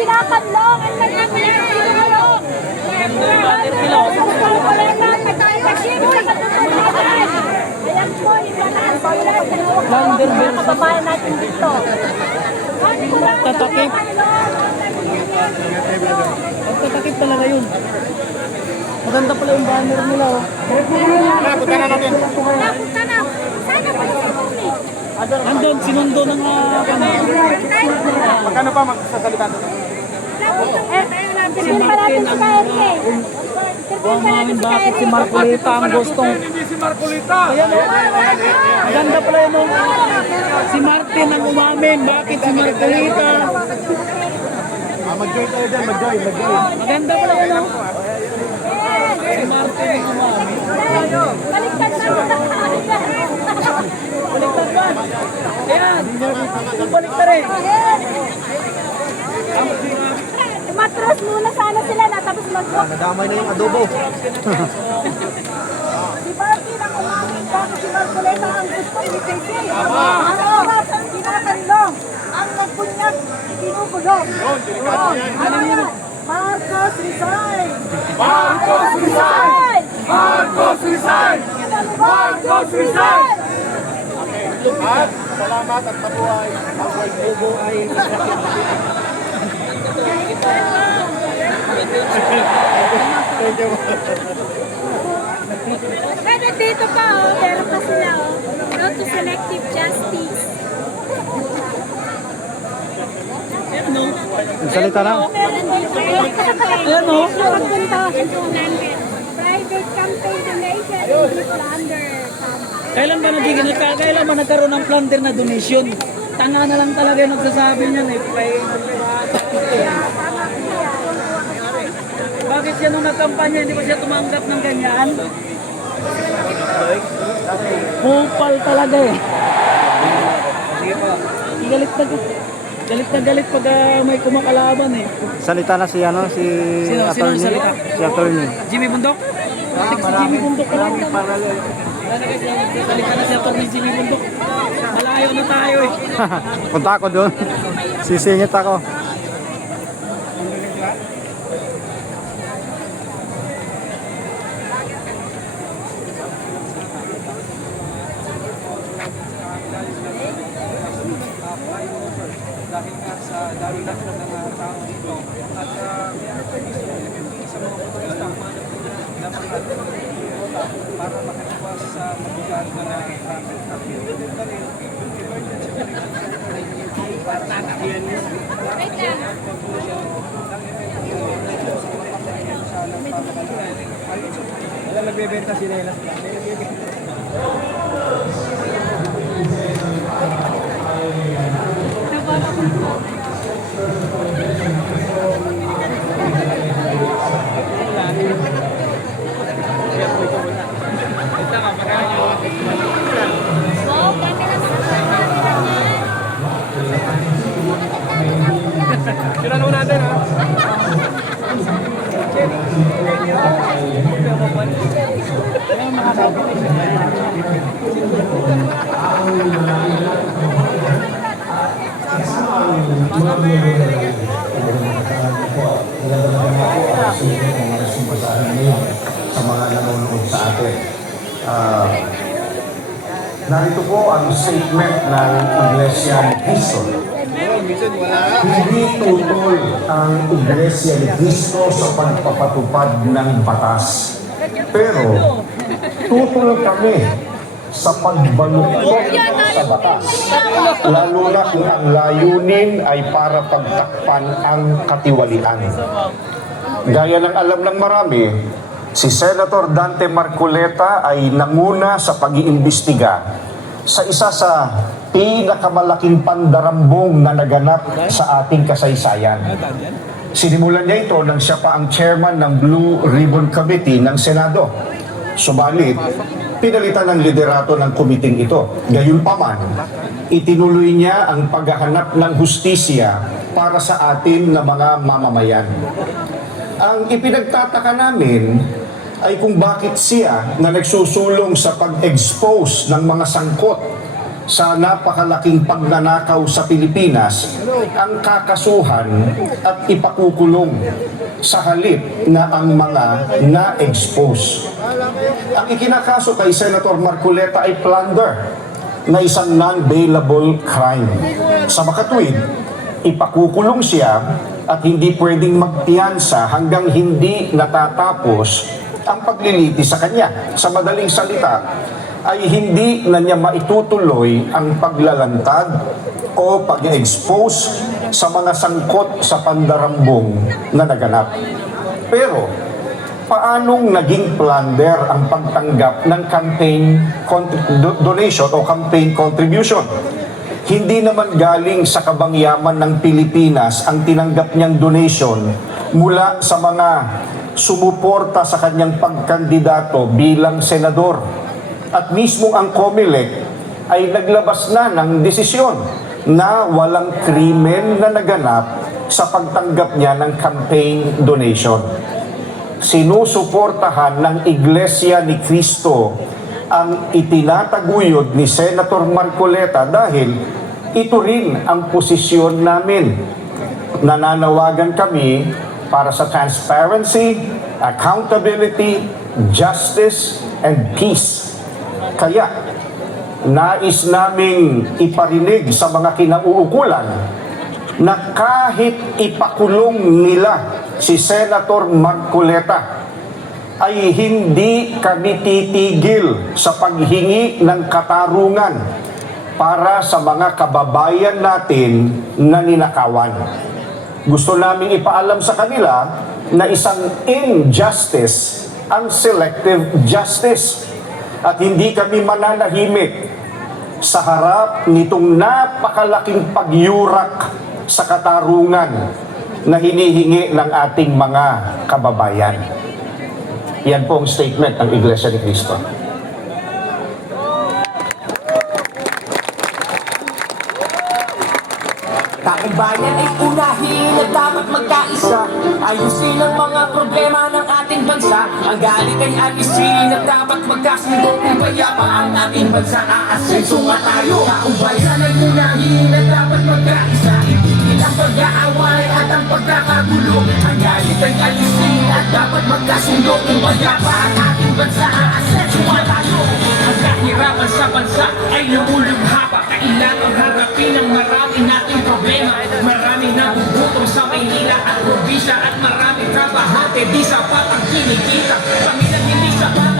kinakanlong, ang naging kinulong. Ayan po, iba na ang boiler. Mga kababayan natin dito. Tatakip. Tatakip talaga yun. Maganda pala yung banner nila. Punta na natin. Napunta na. Sana pala sa Tony. Andun, sinundo ng Magkano pa magsasalita doon? Sirpin pa natin si KRK. Huwag namin bakit si Marcolita ang gustong. Hindi si Marcolita. Ayan o. Maganda pala yun o. Si Martin ang umamin. Bakit si Marcolita? Mag-join tayo dyan, mag-join. Maganda pala yun o. Si Martin ang umamin. Baliktad na. Baliktad ba? Ayan. Balik na rin. Matras muna sana sila na tapos mag-walk. Nadamay na yung adobo. Si Barbie ang umamin bakit si Marcoleta ang gusto ni KK. Ang oras ang kinakanlong. Ang nagbunyag, tinugulong. Ano yan? Marcos resign! Marcos resign! Marcos resign! Marcos resign! At salamat at mabuhay. Ang Walbugo ay Pero dito pa meron pa sila no to selective justice. Ayan o. salita na. Meron dito. Ayan o. Private campaign donation in plunder. Kailan ba nagkaroon ng planter na donation? Tanga na lang talaga yung nagsasabi niyan eh. Bakit siya nung nagkampanya, hindi ba siya tumanggap ng ganyan? Kupal talaga eh. Galit pag may kumakalaban eh. Salita na si Sino salita? Si attorney. Jimmy Bundok? Si Jimmy Bundok pa lang. Salita na si attorney Jimmy Bundok. Malayo na tayo eh. Punta ako doon. Sisingit ako. Dahil nga sa dami ng mga tao dito at meron pa din sa mga protesta na mga para makaiwas sa mabigat na traffic. Yun na rin, wala nagbebenta sila yung Kailan mo natin ha? Sa mga nanonood sa atin. Narito po ang statement ng Iglesia ni Cristo. Hindi tutol ang Iglesia ni Cristo sa pagpapatupad ng batas. Pero tutol kami sa pagbaluktot sa batas. Lalo na kung ang layunin ay para pagtakpan ang katiwalian. Gaya ng alam ng marami, si Senator Dante Marcoleta ay nanguna sa pag-iimbestiga sa isa sa pinakamalaking pandarambong na naganap sa ating kasaysayan. Sinimulan niya ito nang siya pa ang chairman ng Blue Ribbon Committee ng Senado. Subalit, pinalitan ng liderato ng kumiting ito. Gayunpaman, itinuloy niya ang paghahanap ng hustisya para sa atin na mga mamamayan. Ang ipinagtataka namin ay kung bakit siya na nagsusulong sa pag-expose ng mga sangkot sa napakalaking pagnanakaw sa Pilipinas ang kakasuhan at ipakukulong sa halip na ang mga na-expose. Ang ikinakaso kay Senator Marcoleta ay plunder na isang non-bailable crime. Sa makatuwid, ipakukulong siya at hindi pwedeng magpiyansa hanggang hindi natatapos ang paglilitis sa kanya. Sa madaling salita, ay hindi na niya maitutuloy ang paglalantad o pag-expose sa mga sangkot sa pandarambong na naganap. Pero, paanong naging plunder ang pagtanggap ng campaign donation o campaign contribution? Hindi naman galing sa kabangyaman ng Pilipinas ang tinanggap niyang donation mula sa mga sumuporta sa kanyang pagkandidato bilang senador. At mismo ang COMELEC ay naglabas na ng desisyon na walang krimen na naganap sa pagtanggap niya ng campaign donation. Sinusuportahan ng Iglesia ni Cristo ang itinataguyod ni Senator Marcoleta dahil ito rin ang posisyon namin. Nananawagan kami para sa transparency, accountability, justice, and peace. Kaya, nais naming iparinig sa mga kinauukulan na kahit ipakulong nila si Senator Marcoleta, ay hindi kami titigil sa paghingi ng katarungan para sa mga kababayan natin na ninakawan. Gusto naming ipaalam sa kanila na isang injustice ang selective justice. At hindi kami mananahimik sa harap nitong napakalaking pagyurak sa katarungan na hinihingi ng ating mga kababayan. Yan po ang statement ng Iglesia ni Cristo. Taong bayan ay unahin at dapat magkaisa. Ayusin ang mga problema ng ating bansa. Ang galit ay alisin at dapat magkasundo. Kung payapa ang ating bansa, aasenso nga tayo. Taong bayan ay unahin at dapat magkaisa. Itigil ang pag-aaway at ang pagkakagulo. Ang galit ay alisin at dapat magkasundo. Kung payapa ang ating bansa, aasenso nga tayo. Ang kahirapan sa bansa ay lumulubha pa. Kailangang harapin ang marami nating problema. Maraming nagugutom sa Maynila at probinsya at maraming trabahante di sapat ang kinikita. Pamilyang hindi sapat